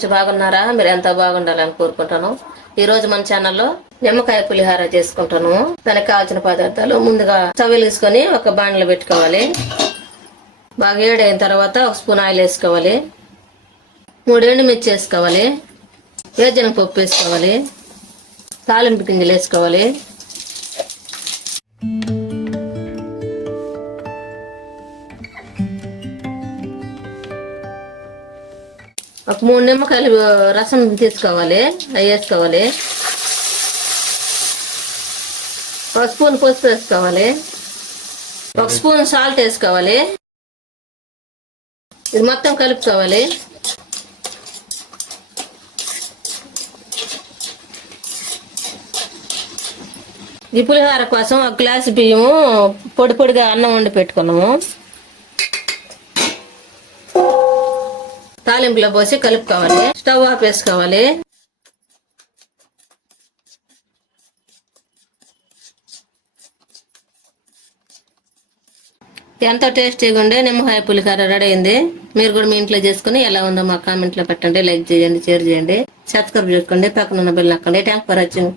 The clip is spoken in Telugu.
నుంచి బాగున్నారా? మీరు ఎంత బాగుండాలని కోరుకుంటాను. ఈ రోజు మన ఛానల్లో నిమ్మకాయ పులిహార చేసుకుంటాను. దానికి కావాల్సిన పదార్థాలు ముందుగా స్టవ్ వెలిగించుకొని ఒక బాండలో పెట్టుకోవాలి. బాగా వేడైన తర్వాత ఒక స్పూన్ ఆయిల్ వేసుకోవాలి. 3 ఎండుమిర్చి వేసుకోవాలి. వేరుశనగపప్పు వేసుకోవాలి. తాలింపు గింజలు వేసుకోవాలి. ఒక 3 నిమ్మకాయలు రసం తీసుకోవాలి. అవి వేసుకోవాలి. ఒక స్పూన్ పసుపు వేసుకోవాలి. ఒక స్పూన్ సాల్ట్ వేసుకోవాలి. ఇది మొత్తం కలుపుకోవాలి. ఈ పులిహోర కోసం ఒక గ్లాసు బియ్యము పొడి పొడిగా అన్నం వండి పెట్టుకున్నాము. తాలింపులో పోసి కలుపుకోవాలి. స్టవ్ ఆఫ్ వేసుకోవాలి. ఎంతో టేస్టీగా ఉండే నిమ్మకాయ పులిహోర రెడీ అయింది. మీరు కూడా మీ ఇంట్లో చేసుకుని ఎలా ఉందో మా కామెంట్లో పెట్టండి. లైక్ చేయండి, షేర్ చేయండి, సబ్స్క్రైబ్ చేసుకోండి, పక్కన ఉన్న బెల్ నొక్కండి. Thanks for watching.